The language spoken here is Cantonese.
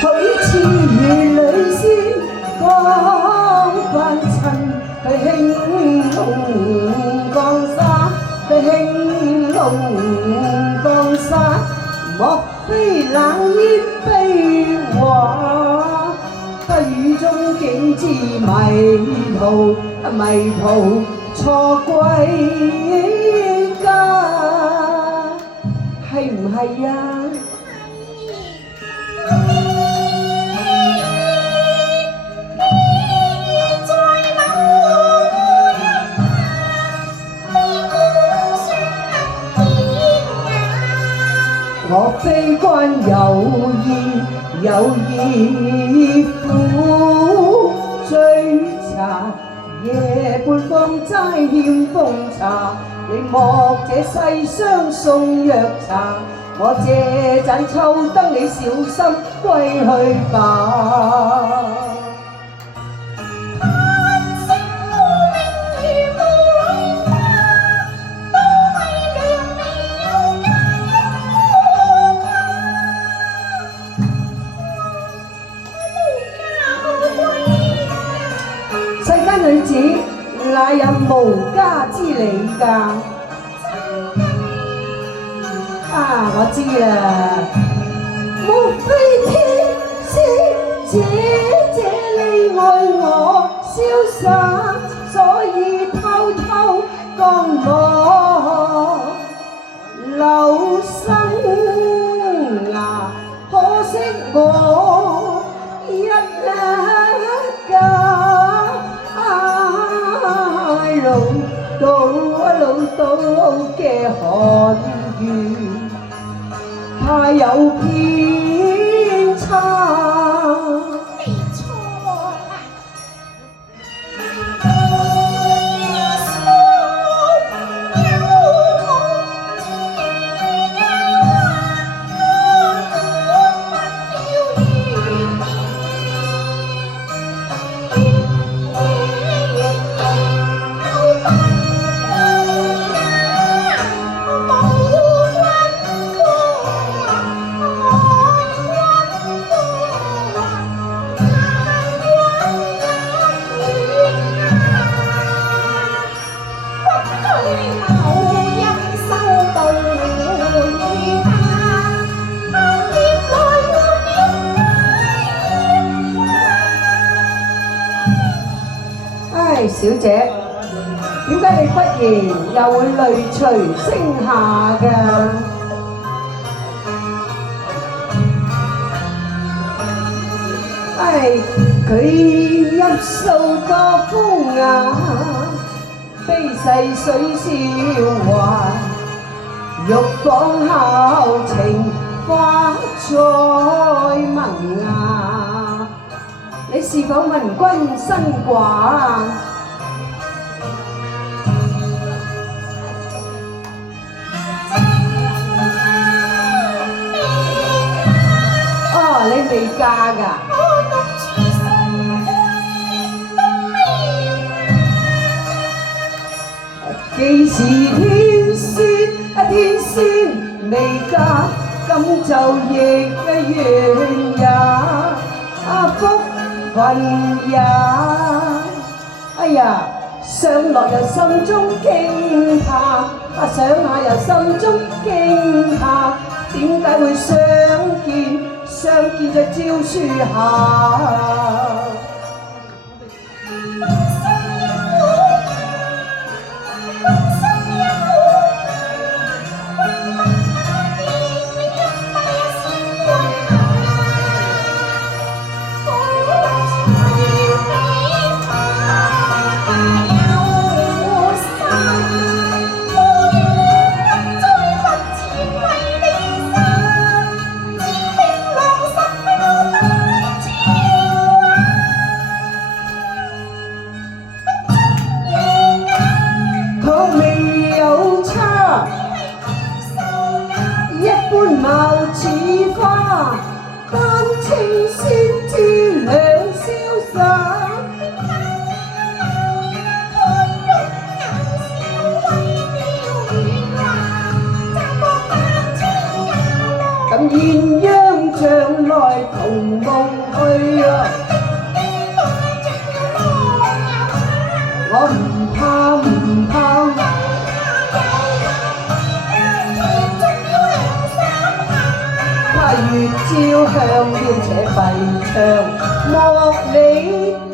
好似如女仙光凡塵，佢興隆江山，佢興隆江山，莫非冷煙悲畫？雨中景致迷途，迷途錯歸家，係唔係啊？我非關有意苦追查，夜半芳齋欠奉茶，你莫這世上送藥茶，我這盞秋燈你小心歸去吧。女子哪有無家之理㗎？啊，我知啦，莫非天使姐姐你愛我瀟灑，所以偷偷降我留生涯，可惜我一家。老到嘅寒怨，太有偏差。你錯啦！小姐，點解你忽然又會淚垂聲下㗎？佢一掃多風雅，非細水韶華，欲放後情花再萌芽。你是否聞君身寡？你未嫁㗎？既是天仙未嫁，咁就亦緣也，福分也。哎呀，上落又心中驚怕，想下又心中驚怕，點解會相見在蕉樹下？貌似花，丹青仙姿兩瀟灑。咁依鴛鴦將來同夢去啊！我唔怕唔怕，他月照向了這廢窗，莫理。